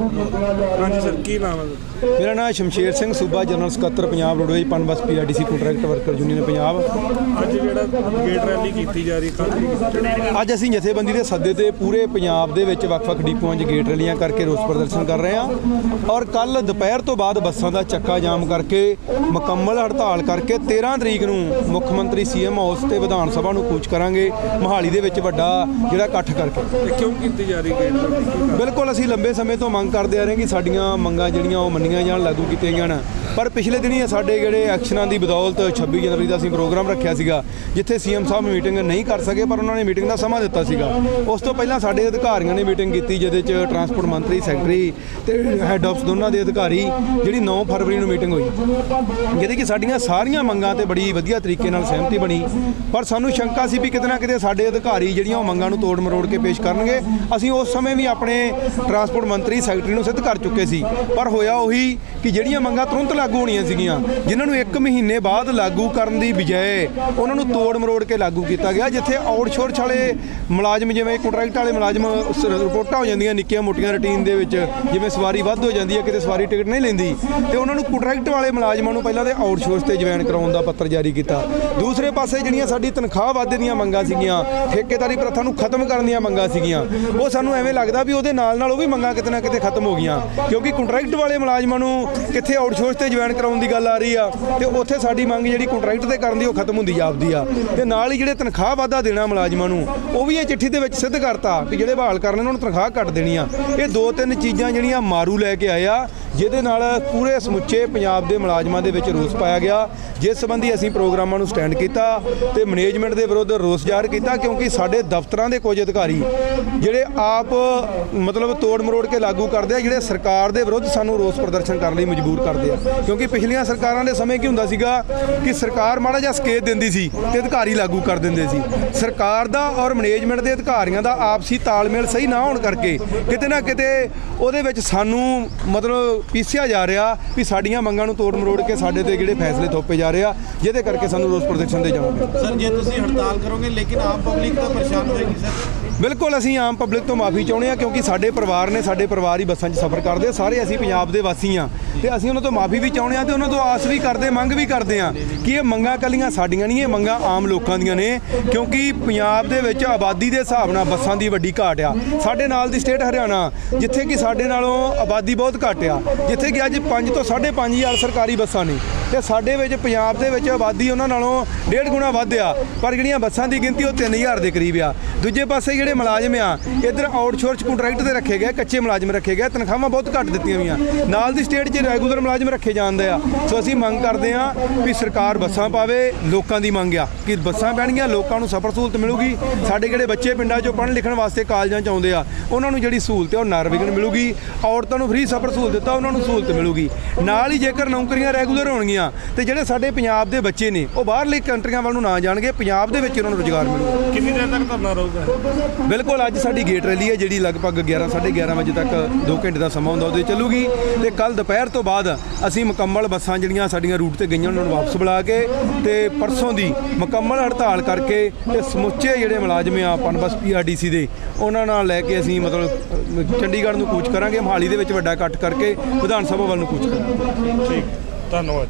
ਹਾਂਜੀ ਸਰ ਕੀ ਨਾਮ ਹੈ ਮੇਰਾ ਨਾਮ ਸ਼ਮਸ਼ੇਰ ਸਿੰਘ ਸੂਬਾ ਜਨਰਲ ਸਕੱਤਰ Punjab roadways PUNBUS PRTC contract worker union Punjab. ਅੱਜ ਜਿਹੜਾ ਗੇਟ ਰੈਲੀ ਕੀਤੀ ਜਾ ਰਹੀ ਕੱਲ੍ਹ ਅੱਜ ਅਸੀਂ ਜਥੇਬੰਦੀ ਦੇ ਸੱਦੇ ਤੇ ਪੂਰੇ ਪੰਜਾਬ ਦੇ ਵਿੱਚ ਵੱਖ-ਵੱਖ ਡਿਪੂਆਂ 'ਚ ਗੇਟ ਰੈਲੀਆਂ ਕਰਕੇ ਰੋਸ ਪ੍ਰਦਰਸ਼ਨ ਕਰ ਰਹੇ ਹਾਂ। ਔਰ ਕੱਲ ਦੁਪਹਿਰ ਤੋਂ ਬਾਅਦ ਬੱਸਾਂ ਦਾ ਚੱਕਾ ਜਾਮ ਕਰਕੇ ਮੁਕੰਮਲ ਹੜਤਾਲ ਕਰਕੇ 13 ਤਰੀਕ ਨੂੰ ਮੁੱਖ ਮੰਤਰੀ ਸੀਐਮ ਹਾਊਸ ਤੇ ਵਿਧਾਨ ਸਭਾ ਨੂੰ ਕੂਚ ਕਰਾਂਗੇ ਮੋਹਾਲੀ ਦੇ ਵਿੱਚ ਵੱਡਾ ਜਿਹੜਾ ਇਕੱਠ ਕਰਕੇ। ਕਿਉਂ ਕੀਤੀ ਜਾ ਰਹੀ ਗੇਟ? ਬਿਲਕੁਲ ਅਸੀਂ ਲੰਬੇ ਸਮੇਂ ਤੋਂ ਮੰਗ ਕਰਦੇ ਆ ਰਹੇ ਕਿ ਸਾਡੀਆਂ ਮੰਗਾਂ ਜਿਹੜੀਆਂ ਉਹ ਮੰਨੀਆਂ ਜਾਣ, ਲਾਗੂ ਕੀਤੀਆਂ ਜਾਣ। ਪਰ ਪਿਛਲੇ ਦਿਨੀ ਸਾਡੇ ਜਿਹੜੇ ਐਕਸ਼ਨਾਂ ਦੀ ਬਦੌਲਤ 26 ਜਨਵਰੀ ਦਾ ਅਸੀਂ ਪ੍ਰੋਗਰਾਮ ਰੱਖਿਆ ਸੀਗਾ, ਜਿੱਥੇ ਸੀਐਮ ਸਾਹਿਬ ਮੀਟਿੰਗ ਨਹੀਂ ਕਰ ਸਕੇ, ਪਰ ਉਹਨਾਂ ਨੇ ਮੀਟਿੰਗ ਦਾ ਸਮਾਂ ਦਿੱਤਾ ਸੀਗਾ। ਉਸ ਤੋਂ ਪਹਿਲਾਂ ਸਾਡੇ ਅਧਿਕਾਰੀਆਂ ਨੇ ਮੀਟਿੰਗ ਕੀਤੀ, ਜਿਹਦੇ 'ਚ ਟਰਾਂਸਪੋਰਟ ਮੰਤਰੀ, ਸੈਕਟਰੀ ਤੇ ਹੈੱਡ ਆਫਿਸ ਦੋਨਾਂ ਦੇ ਅਧਿਕਾਰੀ, ਜਿਹੜੀ 9 ਫਰਵਰੀ ਨੂੰ ਮੀਟਿੰਗ ਹੋਈ। ਜਿਹਦੇ ਕਿ ਸਾਡੀਆਂ ਸਾਰੀਆਂ ਮੰਗਾਂ ਤੇ ਬੜੀ ਵਧੀਆ ਤਰੀਕੇ ਨਾਲ ਸਹਿਮਤੀ ਬਣੀ। ਪਰ ਸਾਨੂੰ ਸ਼ੰਕਾ ਸੀ ਵੀ ਕਿਤੇ ਨਾ ਕਿਤੇ ਸਾਡੇ ਅਧਿਕਾਰੀ ਜਿਹੜੀਆਂ ਉਹ ਮੰਗਾਂ ਨੂੰ ਤੋੜ ਮਰੋੜ ਕੇ ਪੇਸ਼ ਕਰਨਗੇ। ਅਸੀਂ ਉਸ ਸਮੇਂ ਵੀ ਆਪਣੇ ਟਰਾਂਸਪੋਰਟ ਮੰਤਰੀ ਸੈਕਟਰੀ ਨੂੰ ਸਿੱਧ ਕਰ ਚੁੱਕੇ ਸੀ। ਪਰ ਹੋਇਆ ਉਹੀ ਕਿ ਜਿਹੜੀਆਂ ਮੰਗਾਂ ਤੁਰੰਤ ਲਾਗੂ ਹੋਣੀਆਂ ਸੀਗੀਆਂ, ਜਿਨ੍ਹਾਂ ਨੂੰ 1 ਮਹੀਨੇ ਬਾਅਦ ਲਾਗੂ ਕਰਨ ਦੀ ਬਜਾਏ ਉਹਨਾਂ ਨੂੰ ਤੋੜ ਮਰੋੜ ਕੇ ਲਾਗੂ ਕੀਤਾ ਗਿਆ, ਜਿੱਥੇ ਆਊਟਸੋਰਸ ਵਾਲੇ ਮੁਲਾਜ਼ਮ ਜਿਵੇਂ ਕੰਟਰੈਕਟ ਵਾਲੇ ਮੁਲਾਜ਼ਮ ਸ- ਰਿਪੋਰਟਾਂ ਹੋ ਜਾਂਦੀਆਂ ਨਿੱਕੀਆਂ ਮੋਟੀਆਂ ਰੁਟੀਨ ਦੇ ਵਿੱਚ, ਜਿਵੇਂ ਸਵਾਰੀ ਵੱਧ ਹੋ ਜਾਂਦੀ ਹੈ, ਕਿਤੇ ਸਵਾਰੀ ਟਿਕਟ ਨਹੀਂ ਲੈਂਦੀ, ਤੇ ਉਹਨਾਂ ਨੂੰ ਕੰਟਰੈਕਟ ਵਾਲੇ ਮੁਲਾਜ਼ਮਾਂ ਨੂੰ ਪਹਿਲਾਂ ਤੇ ਆਊਟਸੋਰਸ ਤੇ ਜੁਆਇਨ ਕਰਾਉਣ ਦਾ ਪੱਤਰ ਜਾਰੀ ਕੀਤਾ। ਦੂਸਰੇ ਪਾਸੇ ਜਿਹੜੀਆਂ ਸਾਡੀ ਤਨਖਾਹ ਵਾਧੇ ਦੀਆਂ ਮੰਗਾਂ ਸੀਗੀਆਂ, ਠੇਕੇਦਾਰੀ ਪ੍ਰਥਾ ਨੂੰ ਖਤਮ ਕਰਨ ਦੀਆਂ ਮੰਗਾਂ ਸੀਗੀਆਂ, ਉਹ ਸਾਨੂੰ ਐਵੇਂ ਲੱਗਦਾ ਵੀ ਉਹਦੇ ਨਾਲ ਨਾਲ ਉਹ ਵੀ ਮੰਗਾਂ ਕਿਤੇ ਨਾ ਕਿਤੇ ਖਤਮ ਹੋ ਗਈਆਂ। ਕਿਉਂਕਿ ਕੰਟਰੈਕਟ ਵਾਲੇ ਮੁਲਾਜ਼ਮਾਂ ਨੂੰ ਕਿੱਥੇ ਆਊਟਸੋਰਸ ਤੇ ਜੁਆਇਨ ਕਰਾਉਣ ਦੀ ਗੱਲ ਆ ਰਹੀ ਆ, ਤੇ ਉੱਥੇ ਸਾਡੀ ਮੰਗ ਜਿਹੜੀ ਕੰਟਰੈਕਟ ਤੇ ਕਰਨ ਦੀ, ਉਹ ਖਤਮ ਹੁੰਦੀ ਜਾਪਦੀ ਆ। ਤੇ ਨਾਲ ਹੀ ਜਿਹੜੇ ਤਨਖਾਹ ਵਾਧਾ ਦੇਣਾ ਮੁਲਾਜ਼ਮਾਂ ਨੂੰ, ਉਹ ਵੀ ਇਹ ਚਿੱਠੀ ਦੇ ਵਿੱਚ ਸਿੱਧ ਕਰਤਾ ਕਿ ਜਿਹੜੇ ਬਹਾਲ ਕਰਨ ਉਹਨਾਂ ਨੂੰ ਤਨਖਾਹ ਕੱਟ ਦੇਣੀ ਆ। ਇਹ ਦੋ ਤਿੰਨ ਚੀਜ਼ਾਂ ਜਿਹੜੀਆਂ ਮਾਰੂ ਲੈ ਕੇ ਆਏ ਆ ਜਿਹਦੇ ਨਾਲ ਪੂਰੇ ਸਮੁੱਚੇ ਪੰਜਾਬ ਦੇ ਮੁਲਾਜ਼ਮਾਂ ਦੇ ਵਿੱਚ ਰੋਸ ਪਾਇਆ ਗਿਆ, ਜਿਸ ਸੰਬੰਧੀ ਅਸੀਂ ਪ੍ਰੋਗਰਾਮਾਂ ਨੂੰ ਸਟੈਂਡ ਕੀਤਾ ਤੇ ਮੈਨੇਜਮੈਂਟ ਦੇ ਵਿਰੁੱਧ ਰੋਸ ਜ਼ਾਹਰ ਕੀਤਾ, ਕਿਉਂਕਿ ਸਾਡੇ ਦਫ਼ਤਰਾਂ ਦੇ ਕੁਝ ਅਧਿਕਾਰੀ ਜਿਹੜੇ ਆਪ ਮਤਲਬ ਤੋੜ ਮਰੋੜ ਕੇ ਲਾਗੂ ਕਰਦੇ ਆ, ਜਿਹੜੇ ਸਰਕਾਰ ਦੇ ਵਿਰੁੱਧ ਸਾਨੂੰ ਰੋਸ ਪ੍ਰਦਰਸ਼ਨ ਕਰਨ ਲਈ ਮਜਬੂਰ ਕਰਦੇ ਆ। ਕਿਉਂਕਿ ਪਿਛਲੀਆਂ ਸਰਕਾਰਾਂ ਦੇ ਸਮੇਂ ਕੀ ਹੁੰਦਾ ਸੀਗਾ ਕਿ ਸਰਕਾਰ ਮਾੜਾ ਜਿਹਾ ਸਕੇਤ ਦਿੰਦੀ ਸੀ ਤੇ ਅਧਿਕਾਰੀ ਲਾਗੂ ਕਰ ਦਿੰਦੇ ਸੀ। ਸਰਕਾਰ ਦਾ ਔਰ ਮੈਨੇਜਮੈਂਟ ਦੇ ਅਧਿਕਾਰੀਆਂ ਦਾ ਆਪਸੀ ਤਾਲਮੇਲ ਸਹੀ ਨਾ ਹੋਣ ਕਰਕੇ ਕਿਤੇ ਨਾ ਕਿਤੇ ਉਹਦੇ ਵਿੱਚ ਸਾਨੂੰ ਮਤਲਬ ਪੀਸਿਆ ਜਾ ਰਿਹਾ ਵੀ ਸਾਡੀਆਂ ਮੰਗਾਂ ਨੂੰ ਤੋੜ ਮਰੋੜ ਕੇ ਸਾਡੇ ਤੇ ਜਿਹੜੇ ਫੈਸਲੇ ਥੋਪੇ ਜਾ ਰਹੇ ਆ, ਜਿਹਦੇ ਕਰਕੇ ਸਾਨੂੰ ਰੋਸ ਪ੍ਰਦਰਸ਼ਨ ਦੇ ਜਾਵਾਂਗੇ। ਸਰ, ਜੇ ਤੁਸੀਂ ਹੜਤਾਲ ਕਰੋਗੇ, ਲੇਕਿਨ ਆਮ ਪਬਲਿਕ ਤਾਂ ਪਰੇਸ਼ਾਨ ਹੋਏਗੀ, ਸਰ। ਬਿਲਕੁਲ ਅਸੀਂ ਆਮ ਪਬਲਿਕ ਤੋਂ ਮਾਫੀ ਚਾਹੁੰਦੇ ਹਾਂ ਕਿਉਂਕਿ ਸਾਡੇ ਪਰਿਵਾਰ ਨੇ ਸਾਡੇ ਪਰਿਵਾਰ ਹੀ ਬੱਸਾਂ 'ਚ ਸਫ਼ਰ ਕਰਦੇ ਸਾਰੇ ਅਸੀਂ ਪੰਜਾਬ ਦੇ ਵਾਸੀ ਆ ਤੇ ਅਸੀਂ ਉਹਨਾਂ ਤੋਂ ਮਾਫੀ ਵੀ ਚਾਹੁੰਦੇ ਆ ਤੇ ਉਹਨਾਂ ਤੋਂ ਆਸ ਵੀ ਕਰਦੇ, ਮੰਗ ਵੀ ਕਰਦੇ ਆ ਕਿ ਇਹ ਮੰਗਾਂ ਕੱਲੀਆਂ ਸਾਡੀਆਂ ਨਹੀਂ, ਇਹ ਮੰਗਾਂ ਆਮ ਲੋਕਾਂ ਦੀਆਂ ਨੇ ਕਿਉਂਕਿ ਪੰਜਾਬ ਦੇ ਵਿੱਚ ਆਬਾਦੀ ਦੇ ਹਿਸਾਬ ਨਾਲ ਬੱਸਾਂ ਦੀ ਵੱਡੀ ਘਾਟ ਆ। ਸਾਡੇ ਨਾਲ ਦੀ ਸਟੇਟ ਹਰਿਆਣਾ, ਜਿੱਥੇ ਕਿ ਸਾਡੇ ਨਾਲੋਂ ਆਬਾਦੀ ਬਹੁਤ ਘੱਟ ਆ, ਜਿੱਥੇ ਕਿ ਅੱਜ 5 ਤੋਂ 5.5 ਹਜ਼ਾਰ ਸਰਕਾਰੀ ਬੱਸਾਂ ਨੇ। ਤੇ ਸਾਡੇ ਵਿੱਚ ਪੰਜਾਬ ਦੇ ਵਿੱਚ ਆਬਾਦੀ ਉਹਨਾਂ ਨਾਲੋਂ ਡੇਢ ਗੁਣਾ ਵੱਧ ਆ, ਪਰ ਜਿਹੜੀਆਂ ਬੱਸਾਂ ਦੀ ਗਿਣਤੀ ਉਹ 3000 ਦੇ ਕਰੀਬ ਆ। ਦੂਜੇ ਪਾਸੇ ਜਿਹੜੇ ਮੁਲਾਜ਼ਮ ਆ, ਇੱਧਰ ਆਊਟਸੋਰਸ ਕੰਟਰੈਕਟ ਤੇ ਰੱਖੇ ਗਏ, ਕੱਚੇ ਮੁਲਾਜ਼ਮ ਰੱਖੇ ਗਏ, ਤਨਖਾਹਾਂ ਬਹੁਤ ਘੱਟ ਦਿੱਤੀਆਂ ਹੋਈਆਂ। ਨਾਲ ਦੀ ਸਟੇਟ 'ਚ ਰੈਗੂਲਰ ਮੁਲਾਜ਼ਮ ਰੱਖੇ ਜਾਂਦੇ ਆ। ਸੋ ਅਸੀਂ ਮੰਗ ਕਰਦੇ ਆ ਵੀ ਸਰਕਾਰ ਬੱਸਾਂ ਪਾਵੇ, ਲੋਕਾਂ ਦੀ ਮੰਗ ਆ, ਕਿ ਬੱਸਾਂ ਪੈਣਗੀਆਂ, ਲੋਕਾਂ ਨੂੰ ਸਫ਼ਰ ਸਹੂਲਤ ਮਿਲੂਗੀ। ਸਾਡੇ ਜਿਹੜੇ ਬੱਚੇ ਪਿੰਡਾਂ 'ਚੋਂ ਪੜ੍ਹਨ ਲਿਖਣ ਵਾਸਤੇ ਕਾਲਜਾਂ 'ਚ ਆਉਂਦੇ ਆ, ਉਹਨਾਂ ਨੂੰ ਜਿਹੜੀ ਸਹੂਲਤ ਹੈ ਉਹ ਨਰਵਿਘਨ ਮਿਲੂਗੀ। ਔਰਤਾਂ ਨੂੰ ਫ੍ਰੀ ਸਫ਼ਰ ਸਹੂਲਤ ਦਿੱਤਾ, ਉਹਨਾਂ ਨੂੰ ਸਹੂਲਤ ਮਿਲੂਗੀ। ਨਾਲ ਹੀ ਜੇਕਰ ਨੌਕਰੀਆਂ ਰੈਗੂਲਰ ਹੋਣਗੀਆਂ ਤੇ ਜਿਹੜੇ ਸਾਡੇ ਪੰਜਾਬ ਦੇ ਬੱਚੇ ਨੇ ਉਹ ਬਾਹਰਲੀ ਕੰਟਰੀਆਂ ਵੱਲ ਨੂੰ ਨਾ ਜਾਣਗੇ ਪੰਜਾਬ ਦੇ ਵਿੱਚ ਉਹਨਾਂ ਨੂੰ ਰੁਜ਼ਗਾਰ ਮਿਲੂਗਾ ਕਿੰਨੀ ਦੇਰ ਤੱਕ ਧਰਨਾ ਰਹੂਗਾ? ਬਿਲਕੁਲ ਅੱਜ ਸਾਡੀ ਗੇਟ ਰੈਲੀ ਹੈ ਜਿਹੜੀ ਲਗਭਗ 11 11:30 ਵਜੇ ਤੱਕ 2 ਘੰਟੇ ਦਾ ਸਮਾਂ ਹੁੰਦਾ ਉਹਦੇ ਚੱਲੂਗੀ। ਤੇ ਕੱਲ ਦੁਪਹਿਰ ਤੋਂ ਬਾਅਦ ਅਸੀਂ ਮੁਕੰਮਲ ਬੱਸਾਂ ਜਿਹੜੀਆਂ ਸਾਡੀਆਂ ਰੂਟ ਤੇ ਗਈਆਂ ਉਹਨਾਂ ਨੂੰ ਵਾਪਸ ਬੁਲਾ ਕੇ ਤੇ ਪਰਸੋਂ ਦੀ ਮੁਕੰਮਲ ਹੜਤਾਲ ਕਰਕੇ ਤੇ ਸਮੁੱਚੇ ਜਿਹੜੇ ਮੁਲਾਜ਼ਮ ਆ ਪਨਬਸ ਪੀਆਰਡੀਸੀ ਦੇ ਉਹਨਾਂ ਨਾਲ ਲੈ ਕੇ ਅਸੀਂ ਮਤਲਬ ਚੰਡੀਗੜ੍ਹ ਨੂੰ ਕੂਚ ਕਰਾਂਗੇ ਮੋਹਾਲੀ ਦੇ ਵਿੱਚ ਵੱਡਾ ਇਕੱਠ ਕਰਕੇ ਵਿਧਾਨ ਸਭਾ ਵੱਲ ਨੂੰ ਕੂਚ ਕਰਾਂਗੇ। ਠੀਕ। ਧੰਨਵਾਦ।